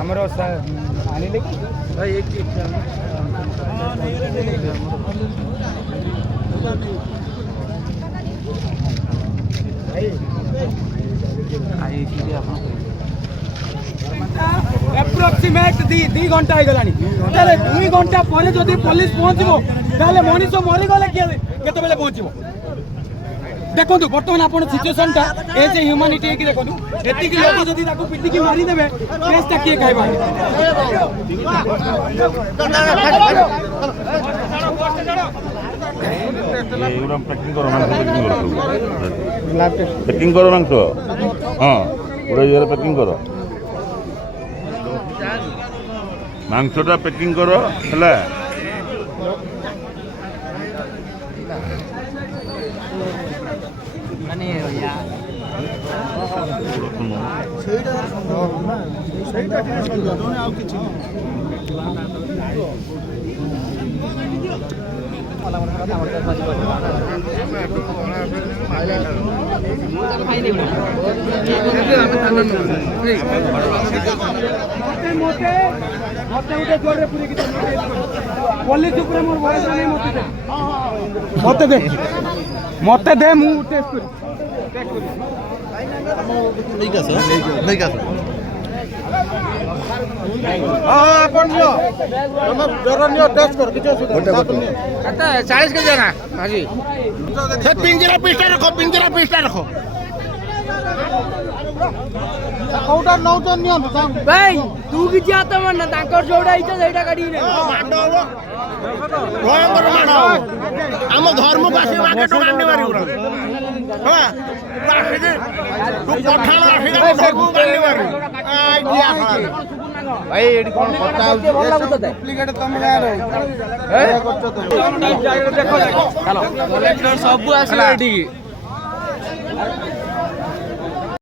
ଆମର ଆଣିଲେ କି ଭାଇ एप्रोक्सीमेट दी घंटा हो गलानी 2 घंटा पर जदि पुलिस पहुँचो ताले मनीष मरीगले केत पहुँचो देखो बर्तमान आप सिचुएसन एज ए ह्यूमानिटी देखो एतिक लोक जदि पिटिकी मारिदेवे केसटा किए खाइबा पैकिंग करो मांस हाँ गोटे ये पैकिंग करो मांसटा पैकिंग करो है मत दे चालीस के जना हाजी पिंजरा पिस्टा रखो कौटा नौचन नियम भाई तू कि जात मन तांकर जोड़ा इछ सेटा गाडी ने माडो हो भयंकर माडो हम धर्म पासे माके तो मारने मारी पुरा हां पासे जे तू पठाण आसी धर्म मारने मारी आ किया भाई एडी कोन पता हो डुप्लीकेट तम गार ए देखो देखो चलो कलेक्टर सब आसी एडी